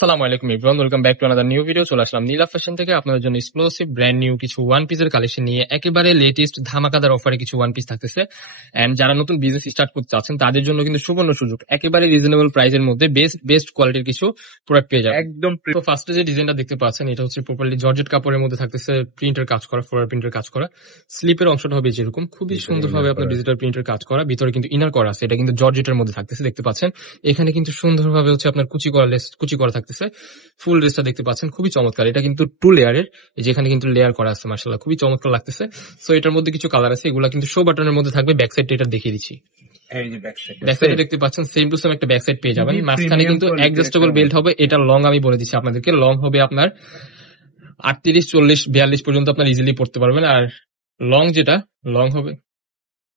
আসসালামু আলাইকুম everyone, welcome back to another new video. চলে আসলাম নীলা ফ্যাশন থেকে আপনাদের জন্য এক্সক্লুসিভ ব্র্যান্ড নিউ কিছু ওয়ান পিসের কালেকশন নিয়ে। একেবারে লেটেস্ট ধামাকাদার অফারে কিছু ওয়ান পিস থাকতেছে। এন্ড যারা নতুন বিজনেস স্টার্ট করতে চাচ্ছেন তাদের জন্য কিন্তু সুবর্ণ সুযোগ, একেবারে রিজনেবল প্রাইসের মধ্যে বেস্ট কোয়ালিটির কিছু প্রোডাক্ট পেয়ে যাবেন একদম। তো ফার্স্টে যে ডিজাইনটা দেখতে পাচ্ছেন এটা হচ্ছে প্রপারলি জর্জেট কাপড়ের মধ্যে থাকতেছে, প্রিন্টের কাজ করা, ফ্লোরাল প্রিন্টের কাজ করা। স্লিপের অংশটা হবে যেরকম খুবই সুন্দরভাবে আপনার ডিজিটাল প্রিন্টের কাজ করা, ভিতরে কিন্তু ইনার করা আছে, এটা কিন্তু জর্জেটের মধ্যে থাকতেছে দেখতে পাচ্ছেন। এখানে কিন্তু সুন্দরভাবে হচ্ছে আপনার কুচি করা থাকতেছে। ফুল ড্রেসটা দেখতে পাচ্ছেন খুবই চমৎকার, এটা কিন্তু 2 লেয়ারের, যেখানে কিন্তু লেয়ার করা আছে, মাশাআল্লাহ খুবই চমৎকার লাগতেছে। সো এটার মধ্যে কিছু কালার আছে, এগুলা কিন্তু শো বাটনের মধ্যে থাকবে। ব্যাক সাইডটা এটা দেখিয়ে দিচ্ছি। ব্যাক সাইডে দেখতে পাচ্ছেন সেম টু সেম একটা ব্যাক সাইড পেয়ে যাবেন। মাঝখানে কিন্তু অ্যাডজাস্টেবল বেল্ট হবে। এটা লং আমি বলে দিচ্ছি আপনাদেরকে, লং হবে আপনার 38, 40, 42 পর্যন্ত আপনার ইজিলি পড়তে পারবেন। আর লং যেটা লং হবে,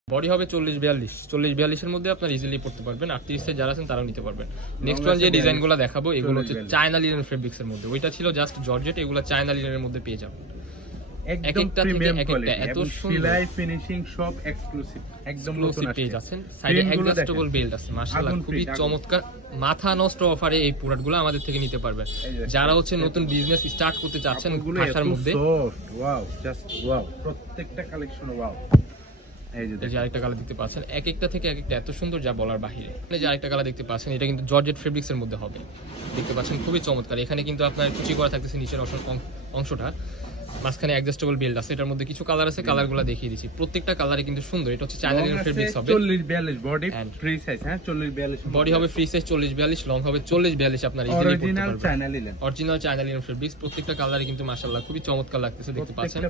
বডি হবে 40-42 এর মধ্যে আপনার ইজিলি পড়তে পারবেন। 38 যারা আছেন তারাও নিতে পারবেন। নেক্সট ওয়ান যে ডিজাইন গুলো দেখাবো এগুলো হচ্ছে চায়না লিনেন ফেব্রিক্স এর মধ্যে, ওইটা ছিল জাস্ট জর্জেট, এগুলো চায়না লিনেনের মধ্যে পেয়ে যাবেন। একদম প্রিমিয়াম কোয়ালিটি, এত সেলাই ফিনিশিং সব এক্সক্লুসিভ, একদম নতুন পেয়ে যাচ্ছেন। সাইডে অ্যাডজাস্টেবল বেল্ট আছে, মাশাআল্লাহ খুবই চমৎকার। মাথা নষ্ট অফারে এই প্রোডাক্টগুলো আমাদের থেকে নিতে পারবেন। যারা হচ্ছে নতুন বিজনেস স্টার্ট করতে চাচ্ছেন আশার মধ্যে, ওয়াও জাস্ট ওয়াও, প্রত্যেকটা কালেকশন ওয়াও। এই যে আরেকটা কালার দেখতে পাচ্ছেন, এক একটা থেকে এক একটা এত সুন্দর যা বলার বাহিরে। এই যে আরেকটা কালার দেখতে পাচ্ছেন, এটা কিন্তু জর্জেট ফেব্রিক্স এর মধ্যে হবে, দেখতে পাচ্ছেন খুবই চমৎকার। এখানে কিন্তু আপনার কুচি করা থাকতেছে নিচের অংশটা, মাঝখানে অ্যাডজাস্টেবল বেল্ট আছে। এটার মধ্যে কিছু কালার আছে, কালারগুলো দেখিয়ে দিচ্ছি। প্রত্যেকটা কালারে কিন্তু সুন্দর। এটা হচ্ছে চায়না লিনেন ফেব্রিক্স হবে, 40-42 বডি ফ্রি সাইজ। হ্যাঁ 40-42 বডি হবে ফ্রি সাইজ, 40-42 লং হবে 40-42 আপনার ইজিলি পড়তে পারবেন। অরিজিনাল চায়না লিনেন ফেব্রিক্স, প্রত্যেকটা কালারে কিন্তু মাশাআল্লাহ খুবই চমৎকার লাগতেছে দেখতে পাচ্ছেন।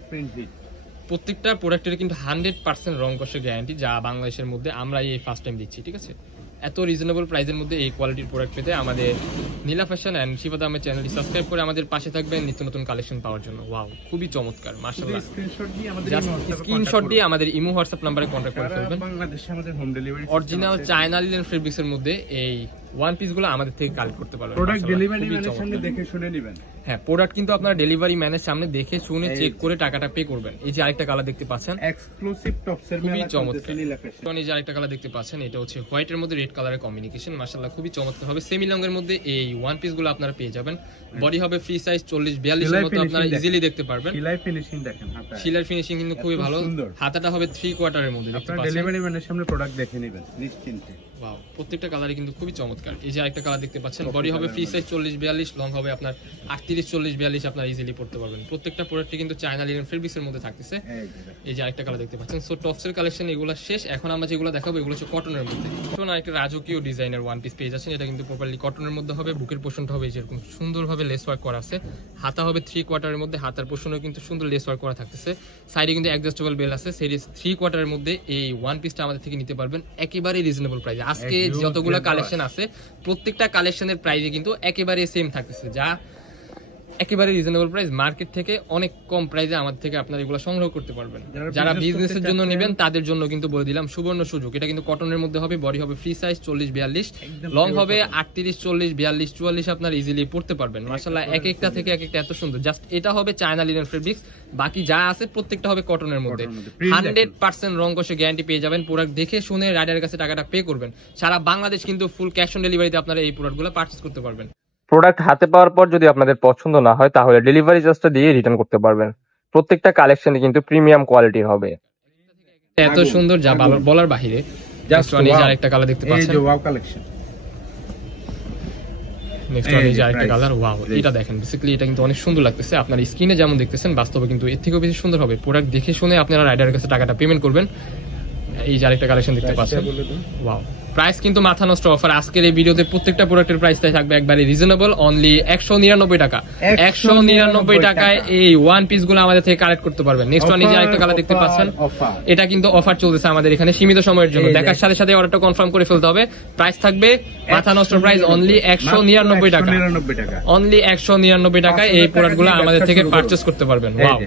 প্রত্যেকটা প্রোডাক্টের কিন্তু 100% রং কষে গ্যারান্টি, যা বাংলাদেশের মধ্যে আমরা এই ফার্স্ট টাইম দিচ্ছি। ঠিক আছে, এত রিজনেবল প্রাইসের মধ্যে এই কোয়ালিটির প্রোডাক্ট পেতে আমাদের নীলা ফ্যাশন এন্ড শিফা দামের চ্যানেলটি সাবস্ক্রাইব করে আমাদের পাশে থাকবেন নিত্য নতুন কালেকশন পাওয়ার জন্য। ওয়াও খুবই চমৎকার, মাশাআল্লাহ। স্ক্রিনশট দিয়ে আমাদের ইমো হোয়াটসঅ্যাপ নম্বরে কন্টাক্ট করে ফেলবেন। বাংলাদেশে আমাদের home delivery original China linen fabrics এর মধ্যে এই ওয়ান পিস গুলো আমাদের থেকে কালেক্ট করতে পারবেন। প্রোডাক্ট ডেলিভারি ম্যানের সামনে দেখে শুনে নেবেন। হ্যাঁ, প্রোডাক্ট কিন্তু আপনারা ডেলিভারি ম্যানের সামনে দেখে শুনে চেক করে টাকাটা পে করবেন। এই যে আরেকটা কালার দেখতে পাচ্ছেন, এক্সক্লুসিভ টপসের খুবই চমৎকার। এই যে আরেকটা কালার দেখতে পাচ্ছেন, এটা হচ্ছে হোয়াইট এর মধ্যে রেড কালারের কম্বিনেশন, মাশাআল্লাহ খুবই চমৎকার হবে। সেমি লং এর মধ্যে এই ওয়ান পিস গুলো আপনারা পেয়ে যাবেন। বডি হবে ফ্রি সাইজ, 40-42 এর মধ্যে আপনারা ইজিলি দেখতে পারবেন। সেলাই ফিনিশিং দেখেন, সেলাই ফিনিশিং কিন্তু খুবই ভালো। হাতাটা হবে 3 কোয়ার্টারের মধ্যে দেখতে পাচ্ছেন। ডেলিভারি ম্যানের সামনে প্রোডাক্ট দেখে নেবেন নিশ্চিন্তে। ওয়াও, প্রত্যেকটা কালারই কিন্তু খুবই চমৎকার। এই যে আরেকটা কালার দেখতে পাচ্ছেন, বডি হবে ফ্রি সাইজ 40-42, লং হবে আপনার 38-40-42 আপনারা ইজিলি পড়তে পারবেন। প্রত্যেকটা প্রোডাক্টই কিন্তু চায়না লিনেন ফেব্রিক্স এর মধ্যে থাকতেছে। এই যে আরেকটা কালার দেখতে পাচ্ছেন। সো টপসের কালেকশন এগুলো শেষ, এখন আমরা যেগুলো দেখাবো এগুলো হচ্ছে কটনের মধ্যে। এখন আরেকটা রাজকীয় ডিজাইনের ওয়ান পিস পেয়ে যাচ্ছেন, এটা কিন্তু প্রপারলি কটনের মধ্যে হবে। বুকের পোর্শনটা হবে যেরকম সুন্দরভাবে লেস ওয়ার্ক করা আছে, হাতা হবে 3 কোয়ার্টারের মধ্যে, হাতার পোর্শনেও কিন্তু সুন্দর লেস ওয়ার্ক করা থাকতেছে। সাইডে কিন্তু অ্যাডজাস্টেবল বেল আছে। সিরিজ 3 কোয়ার্টারের মধ্যে এই ওয়ান পিসটা আমাদের থেকে নিতে পারবেন একেবারে রিজনেবল প্রাইসে। আজকে যতগুলো কালেকশন আছে প্রত্যেকটা কালেকশনের প্রাইসে কিন্তু একেবারে সেম থাকতেছে, যা একেবারে রিজনেবল প্রাইস। মার্কেট থেকে অনেক কম প্রাইসে আমাদের থেকে আপনারা এগুলো সংগ্রহ করতে পারবেন। যারা বিজনেসের জন্য নেবেন তাদের জন্য কিন্তু বলে দিলাম সুবর্ণ সুযোগ। এটা কিন্তু কটনের মধ্যে হবে, বডি হবে ফ্রি সাইজ 40-42, লং হবে 38-40-42-44 আপনারা ইজিলি পড়তে পারবেন। মাশাআল্লাহ এক একটা থেকে এক একটা এত সুন্দর। জাস্ট এটা হবে চায়না লিনেন ফেব্রিক্স, বাকি যা আছে প্রত্যেকটা হবে কটনের মধ্যে। 100% রং কষে গ্যারান্টি পেয়ে যাবেন। প্রোডাক্ট দেখে শুনে রাইডারের কাছে টাকাটা পে করবেন। সারা বাংলাদেশ কিন্তু ফুল ক্যাশ অন ডেলিভারিতে আপনারা এই প্রোডাক্টগুলো পারচেজ করতে পারবেন। প্রোডাক্ট হাতে পাওয়ার পর যদি আপনাদের পছন্দ না হয় তাহলে ডেলিভারি চার্জটা দিয়ে রিটার্ন করতে পারবেন। প্রত্যেকটা কালেকশনে কিন্তু প্রিমিয়াম কোয়ালিটির হবে, এত সুন্দর যা বলার বাহিরে। জাস্ট ওয়ান এই যে আরেকটা কালার দেখতে পাচ্ছেন, এই যে ওয়াও কালেকশন। নেক্সট ওয়ান এই যে আরেকটা কালার, ওয়াও এটা দেখেন। বেসিক্যালি এটা কিন্তু অনেক সুন্দর লাগতেছে, আপনার স্ক্রিনে যেমন দেখতেছেন বাস্তবে কিন্তু এর থেকেও বেশি সুন্দর হবে। প্রোডাক্ট দেখে শুনে আপনারা রাইডারের কাছে টাকাটা পেমেন্ট করবেন। এই যে আরেকটা কালেকশন দেখতে পাচ্ছেন, ওয়াও প্রাইস কিন্তু মাথা নষ্ট অফার। আজকের এই ভিডিওতে প্রত্যেকটা প্রোডাক্টের প্রাইসটাই থাকবে একবারে রিজনেবল, অনলি 199 টাকা। 199 টাকায় এই ওয়ান পিস গুলো আমাদের থেকে কালেক্ট করতে পারবেন। নেক্সট ওয়ান এই যে আরেকটা কালার দেখতে পাচ্ছেন, এটা কিন্তু অফার চলতেছে আমাদের এখানে সীমিত সময়ের জন্য। দেখার সাথে সাথে অর্ডারটা কনফার্ম করে ফেলতে হবে। প্রাইস থাকবে মাথা নষ্ট প্রাইস, অনলি 199 টাকা। অনলি 199 টাকায় এই প্রোডাক্টগুলো আমাদের থেকে পারচেজ করতে পারবেন। ওয়াও,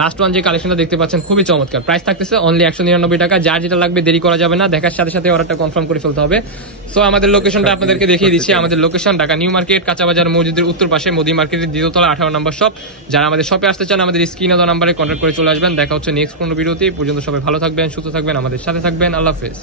লাস্ট ওয়ান যে কালেকশনটা দেখতে পাচ্ছেন খুবই চমৎকার। প্রাইস থাকতেছে অনলি 199 টাকা। যার যেটা লাগবে দেরি করা যাবে না, দেখার সাথে সাথে অর্ডারটা কনফার্ম করে ফেলতে হবে। সো আমাদের লোকেশনটা আপনাদেরকে দেখিয়ে দিচ্ছি। আমাদের লোকেশন ঢাকা নিউ মার্কেট, কাঁচাবাজার মসজিদের উত্তর পাশে, মোদি মার্কেটের দ্বিতীয় তলা 18 নম্বর শপ। যারা আমাদের শপে আসতে চান আমাদের স্ক্রিনে দেওয়া নাম্বারে কন্ট্যাক্ট করে চলে আসবেন। দেখা হচ্ছে নেক্সট কোনো ভিডিওতে। পর্যন্ত সবাই ভালো থাকবেন, সুস্থ থাকবেন, আমাদের সাথে থাকবেন। আল্লাহ হাফেজ।